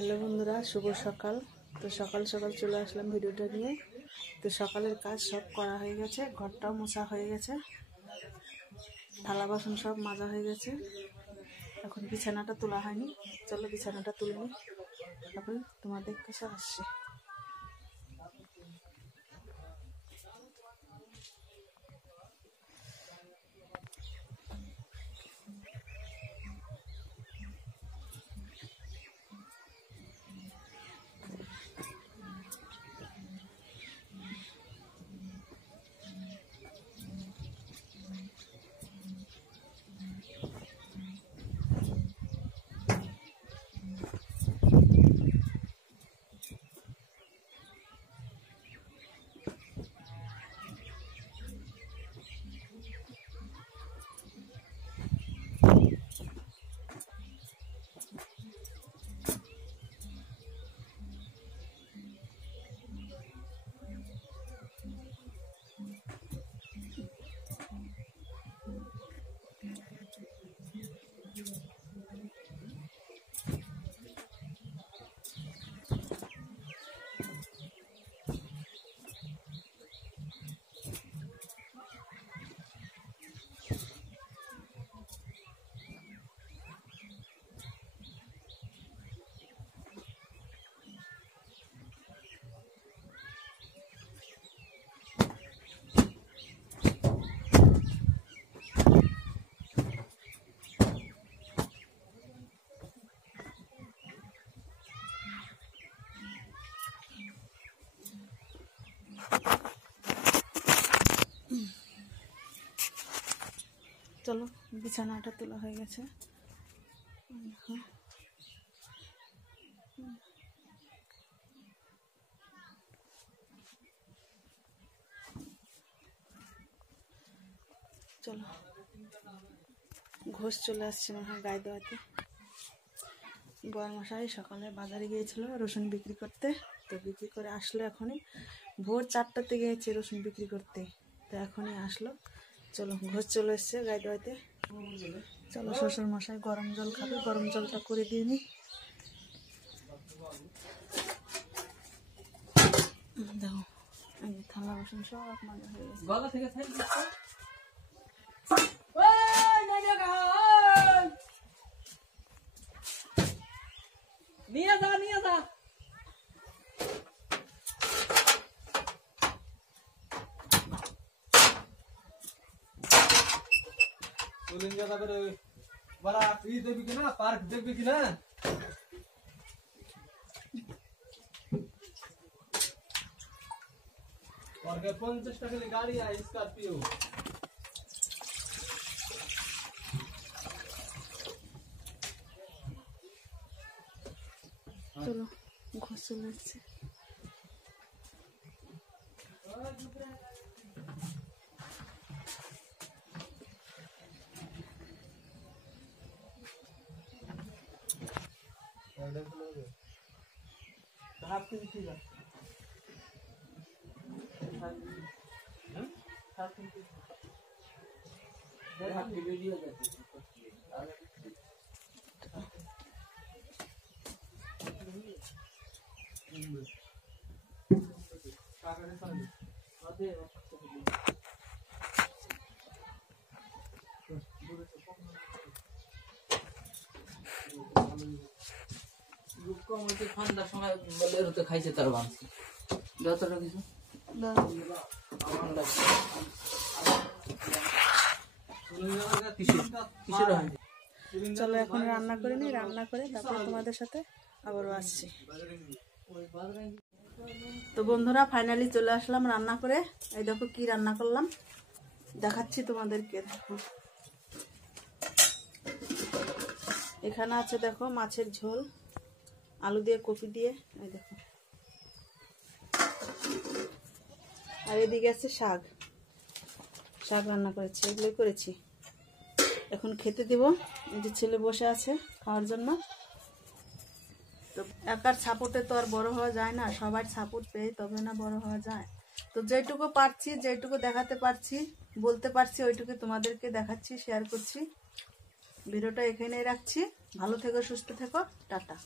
Hello বন্ধুরা, শুভ সকাল। তো সকাল সকাল চলে আসলাম ভিডিওটা নিয়ে। তো সকালের কাজ সব করা হয়ে গেছে, ঘরটাও মোছা হয়ে গেছে, থালা বাসন সব মাজা হয়ে গেছে। এখন বিছানাটা তোলা হয়নি, চলো বিছানাটা তুলে নিই, তারপরে তোমাদের কাছে আসছি। চলো বিছানাটা তোলা হয়ে গেছে। চলো ঘোষ চলে আসছে মনে হয় গায়ে দেওয়াতে। বরমশাই সকালে বাজারে গিয়েছিল রসুন বিক্রি করতে, তো বিক্রি করে আসলো এখনই। ভোর 4টাতে গিয়েছে রসুন বিক্রি করতে, তো এখনই আসলো। চলো ঘোষ চলে এসছে গায়ে দেওয়াতে। চলো শ্বশুর মশাই গরম জল খাবে, গরম জলটা করে দিয়ে নি। দেখো থালা বাসন সব মাজা হয়ে গেছে। নিয়ে যা बड़ा देखबी कि ना, पार्क देखबी कि ना। और 50 টাকা गाड़ी है स्कॉर्पियो। চলো ঘোষ চলে আসছে। ঠান্ডার সময় বেরোতে খাইছে তার বাংশি যতটা কিছু। চলো এখন রান্না করে নিই, রান্না করে তারপরে তোমাদের সাথে আবারও আসছি। তো বন্ধুরা ফাইনালি চলে আসলাম রান্না করে। এই দেখো কি রান্না করলাম, দেখাচ্ছি তোমাদেরকে। এখানে আছে দেখো মাছের ঝোল, আলু দিয়ে কপি দিয়ে, এই দেখো। আর এদিকে আছে শাক, শাক রান্না করেছি, এগুলোই করেছি। এখন খেতে দেব। এই যে ছেলে বসে আছে খাওয়ার জন্য। তো একার সাপোর্টে তো আর বড় হওয়া যায় না, সবার সাপোর্ট পেয়ে তবে না বড় হওয়া যায়। তো যেটুকু পারছি, যেটুকু দেখাতে পারছি, বলতে পারছি, ওইটুকু তোমাদেরকে দেখাচ্ছি, শেয়ার করছি। ভিডিওটা এখানেই রাখছি। ভালো থেকো, সুস্থ থেকো, টাটা।